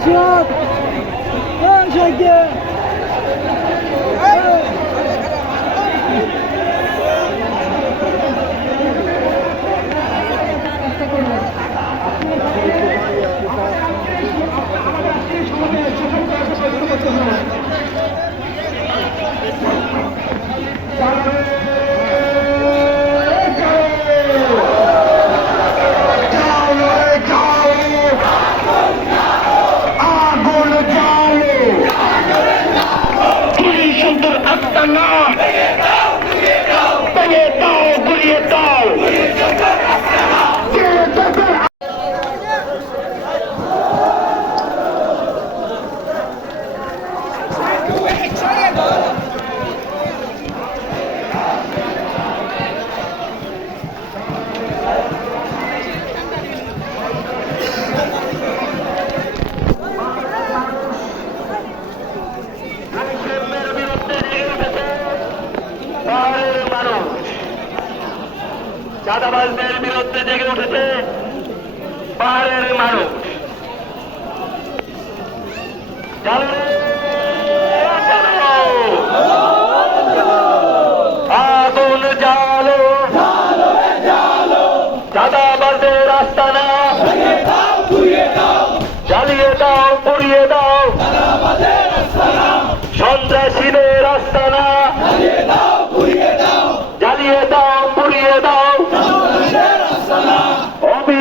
行 চাঁদাবাজদের বিরুদ্ধে জেগে উঠেছে পাহাড়ের মানুষ।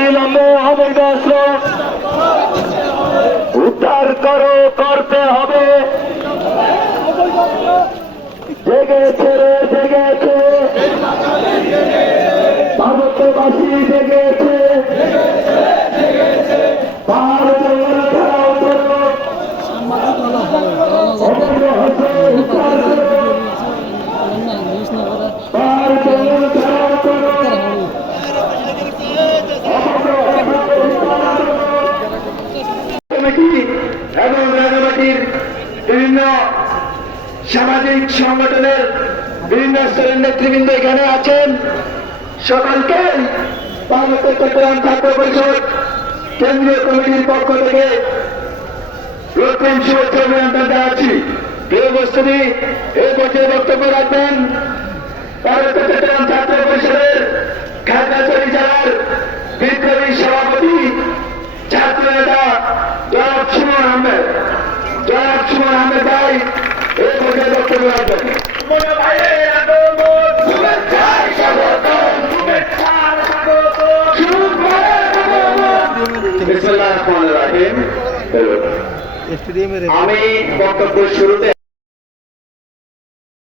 অবিলম্বে অবৈধ উদ্ধার করো করতে হবে। জেগেছে রে জেগেছে। ভারতবাসী জেগেছে। পাহাড় বিভিন্ন সামাজিক সংগঠনের বিভিন্ন স্তরের নেতৃবৃন্দ এখানে আছেন। সকলকে ছাত্র পরিষদ কেন্দ্রীয় কমিটির পক্ষ থেকে রক্তিম শুভেচ্ছা অভিনন্দন জানাচ্ছি। প্রিয় এই পর্যায়ে বক্তব্য রাখবেন সুমন ভাই এই পর্যায়ে বক্তব্য রাখবেন বিসমিল্লাহির রহমানির রহিম। আমি বক্তব্য শুরুতে